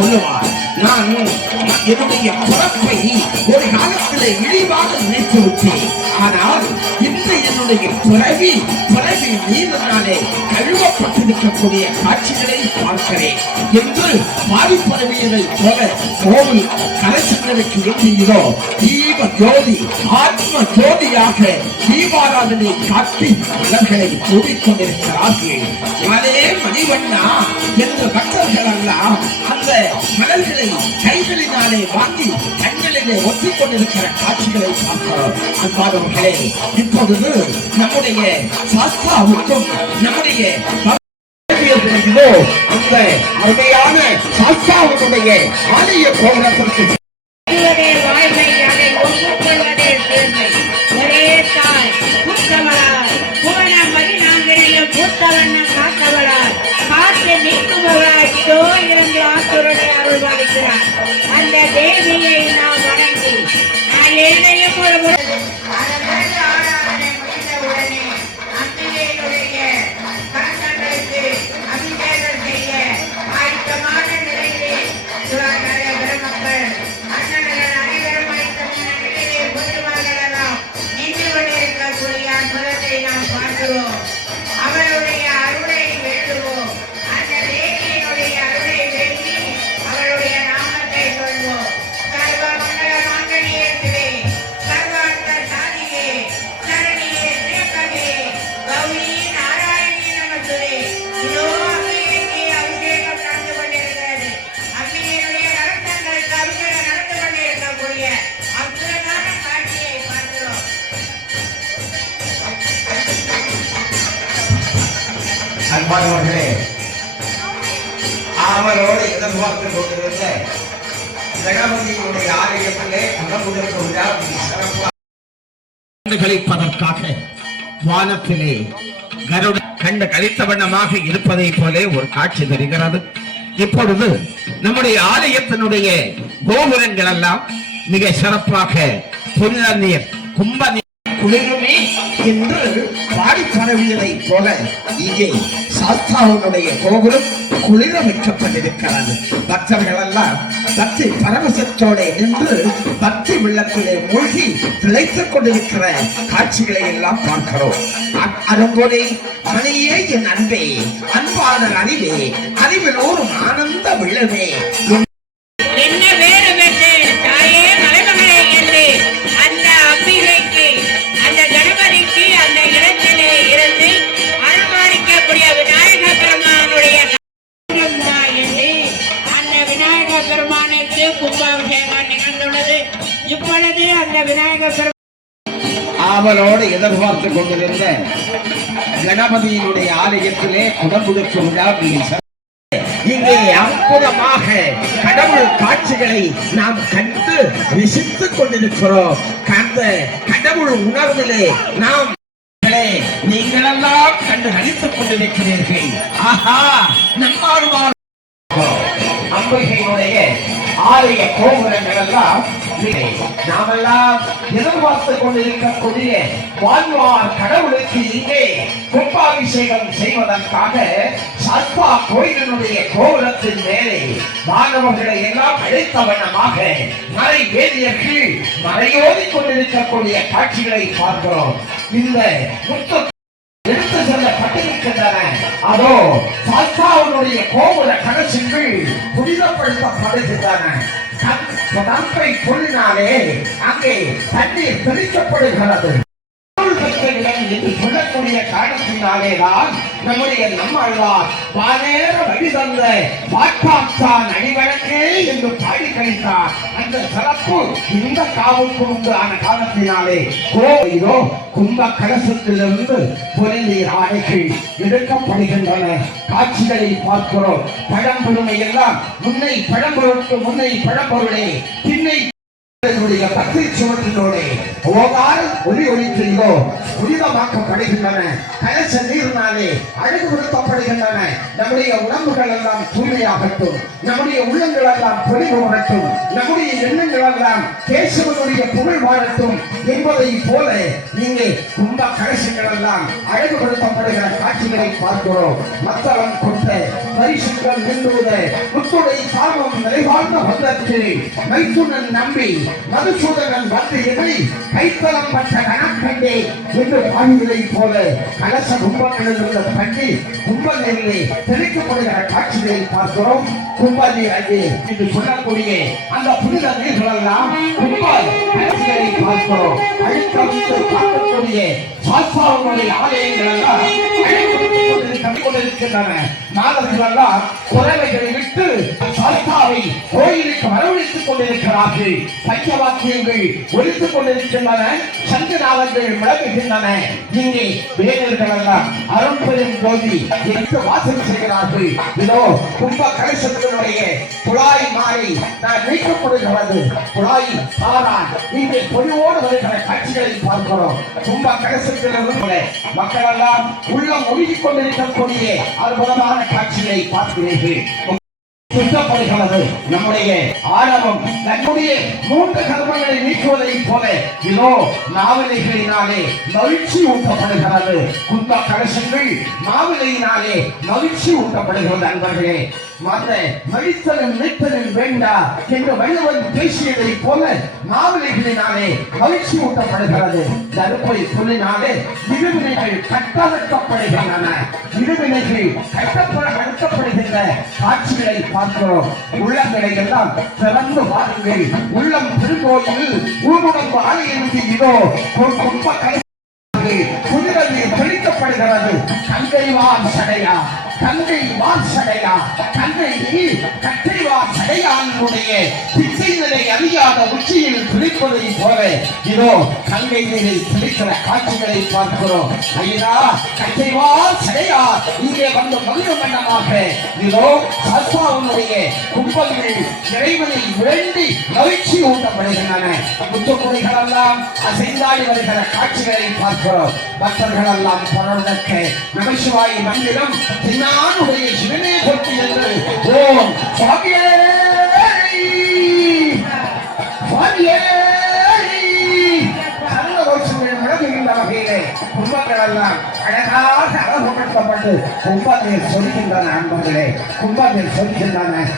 சொல்லுவார். நான் என்னுடைய பிறப்பை ஒரு காலத்திலே இழிவாக நினைத்து விட்டேன் ஆனால் இன்று என்னுடைய பிறவி பிறவி நீரினாலே கழுவப்பட்டிருக்கக்கூடிய காட்சிகளை பார்க்கிறேன். என்று பாதிப்பறவையதை போல கோவில் கலசங்களுக்கு எண்ணியதோ தீப ஜோதி ஆத்ம ஜோதியாக தீபாராதனை காட்டி மலர்களை கூடிக்கொண்டிருக்கிறார்கள் மலே மணிவண்ணா என்று பக்தர்கள் எல்லாம் அந்த மலர்களை கைகளினாலே வாங்கி கண்களிலே ஒட்டிக் கொண்டிருக்கிற காட்சிகளை பார்க்கிறோம். அன்பாதவர்களே இப்பொழுது நம்முடைய சாஸ்தாவுக்கும் நம்முடைய அந்த அருமையான சாஸ்தாவுடைய ஆலய கோபுரத்திற்கு Obrigada. அன்பானவர்களே அவரோடு எதிர்பார்த்து கொண்டிருந்த ஜெகபதியினுடைய ஆலயத்திலே குணமுதற்கு விழா சிறப்பாக கழிப்பதற்காக வானத்திலே கருட கண்டு கழித்த வண்ணமாக இருப்பதை போலே ஒரு காட்சி தருகிறது. இப்பொழுது நம்முடைய ஆலயத்தினுடைய கோபுரங்கள் எல்லாம் மிக சிறப்பாக புனித நீர் கும்ப குளிருமே என்று பாடி பரவியதை போல இங்கே சாஸ்தாவனுடைய கோபுரம் குளிர வைக்கப்பட்டிருக்கிறது பக்தர்கள் எல்லாம் பக்தி பரவசத்தோட நின்று பக்தி வெள்ளத்திலே மூழ்கி திளைத்துக் கொண்டிருக்கிற காட்சிகளை எல்லாம் பார்க்கிறோம். அ- அரும்பொழி மணியே என் அன்பே அன்பான அறிவே அறிவில் ஓரும் ஆனந்த விழவே ஆவலோடு எதிர்பார்த்து கொண்டிருந்த கணபதியினுடைய ஆலயத்திலே குடமுழுக்கு விழா இங்கே அற்புதமாக கடவுள் காட்சிகளை நாம் கண்டு ருசித்துக் கொண்டிருக்கிறோம். அந்த கடவுள் உணர்விலே நாம் நீங்களெல்லாம் கண்டு அழித்துக் கொண்டிருக்கிறீர்கள். ஆஹா நம்மாழ்வார் அம்பிகையினுடைய ஆலய கோபுரங்கள் எல்லாம் இங்கே நாமெல்லாம் எதிர்பார்த்துக் கொண்டிருக்கக்கூடிய வாழ்வார் கடவுளுக்கு இங்கே கும்பாபிஷேகம் செய்வதற்காக சத்வா கோயிலினுடைய கோபுரத்தின் மேலே மாணவர்களை எல்லாம் அழைத்த வண்ணமாக மறை வேதியர்கள் மறையோதிக் கொண்டிருக்கக்கூடிய காட்சிகளை பார்க்கிறோம். இந்த முத்து எடுத்து செல்லப்பட்டிருக்கின்றன. அதோ சாஸ்தாவுடைய கோபுர கணசுகள் புனிதப்படுத்தப்படுகின்றன. தந்தை பொருளினாலே அங்கே தண்ணீர் தெளிக்கப்படுகிறது. அருள் பெற்ற இடம் என்று சொல்லக்கூடிய காரணத்தினாலேதான் நம்முடைய நம்மாழ்வார் வானேற வழி தந்த வாக்காத்தான் அடிவழக்கே என்று பாடி கழித்தார். அந்த சிறப்பு இந்த காவுக்கு உண்டான காலத்தினாலே கோயிலோ கும்ப கலசத்திலிருந்து புனிதீர் ஆடைகள் எடுக்கப்படுகின்றன. காட்சிகளை பார்க்கிறோம். பழம்பொருமை எல்லாம் முன்னை பழம்பொருளுக்கு முன்னை பழம்பொருளே பின்னை என்னுடைய பச்சை சுவற்றினோடே ஓகாரம் ஒளி ஒளிக்கிறதோ புனிதமாக்கப்படுகின்றன. கலச நீர்னாலே அழகுபடுத்தப்படுகின்றன நம்முடைய உடம்புகள் எல்லாம் தூய்மையாகட்டும். நம்முடைய உள்ளங்கள் எல்லாம் பொலிவாகட்டும் நம்முடைய எண்ணங்கள் எல்லாம் கேசவனுடைய புகழ் வாழட்டும் என்பதை போல இங்கே கும்ப கலசங்கள் எல்லாம் அழகுபடுத்தப்படுகிற காட்சிகளை பார்க்கிறோம். மத்தவன் கொண்ட பரிசுத்தம் நின்றுவத முத்துடை சாமம் நிறைவாழ்ந்த வந்தற்கு மைத்துனன் நம்பி மதுசூதனன் வந்து இதை கைத்தலம் பட்ட கணக்கண்டே என்று பாடுவதை போல கலச கும்பங்களில் உள்ள தண்ணி கும்பங்களிலே தெளிக்கப்படுகிற காட்சிகளை பார்க்கிறோம். கும்பலி அங்கே என்று சொல்லக்கூடிய அந்த புனித நீர்களெல்லாம் கும்பல் காட்சிகளை பார்க்கிறோம். அழுத்தமிட்டு பார்க்கக்கூடிய சாஸ்தாவுடைய ஆலயங்கள் எல்லாம் Thank you. அழைக்கப்பட்டுக் கொண்டிருக்கின்றன நாதர்கள் குறைவைகளை விட்டு சாஸ்தாவை கோயிலுக்கு வரவழைத்துக் கொண்டிருக்கிறார்கள். பஞ்சவாக்கியங்கள் ஒலித்துக் கொண்டிருக்கின்றன. சங்கநாதங்கள் விளங்குகின்றன. இங்கே வேதர்கள் எல்லாம் அரும்பெரும் ஜோதி எடுத்து செய்கிறார்கள்? இதோ கும்ப கலசத்தினுடைய குழாய் மாறி நான் நீக்கப்படுகிறது குழாய் பாரான் இங்கே பொலிவோடு வருகிற காட்சிகளை பார்க்கிறோம். கும்ப கலசத்திலிருந்து மக்கள் எல்லாம் உள்ளம் ஒழுகிக் கொண்டிருக்கக்கூடிய அற்புதமான காட்சிகளை பார்க்கிறீர்கள். சுத்தப்படுகிறது. நம்முடைய ஆணவம் நம்முடைய மூன்று கர்மங்களை நீக்குவதை போல இதோ நாவலைகளினாலே மகிழ்ச்சி ஊட்டப்படுகிறது. கும்ப கலசங்கள் நாவலையினாலே மகிழ்ச்சி ஊட்டப்படுகிறது அன்பர்களே. மற்ற மழித்தலும் நீத்தலும் வேண்டா என்று வள்ளுவன் பேசியதை போல நாவலைகளினாலே மகிழ்ச்சி ஊட்டப்படுகிறது. தருப்பை புள்ளினாலே இருவினைகள் கட்டமைக்கப்படுகின்றன. இருவினைகள் கட்டப்பட நடத்தப்படுகின்ற காட்சிகளை பார்க்கிறோம். உள்ளங்களை எல்லாம் திறந்து பாருங்கள் உள்ளம் திருக்கோயில் ஊர்முடம்பு ஆலயத்தில் இதோ ஒரு கொம்ப கை குதிரையில் தெளிக்கப்படுகிறது. கங்கை சடையா கங்கை வான் சடையா கங்கை கட்டை சடையானுடைய பிச்சை அறியாத உச்சியில் துளிப்பதை போல இதோ கங்கை நீரில் துளிக்கிற காட்சிகளை பார்க்கிறோம் ஐயா கட்டை சடையா இங்கே வந்து மகிழ மண்டமாக இதோ சாஸ்தாவுடைய கும்பல்கள் இறைவனில் விரண்டி மகிழ்ச்சி ஊட்டப்படுகின்றன. முத்துக்குறைகள் எல்லாம் அசைந்தாடி வருகிற காட்சிகளை பார்க்கிறோம். பக்தர்கள் எல்லாம் பரவதற்க நமசிவாய் மந்திரம் தின்னானுடைய சிவனே கொட்டி என்று ஓம் சுவாமி ಕುಂಭ ಸೊಂದಿಲ್ಲ ನಾನು ಬಂದರೆ ಕುಂಭ ಸೊಂದಿಲ್ಲ ನಾನು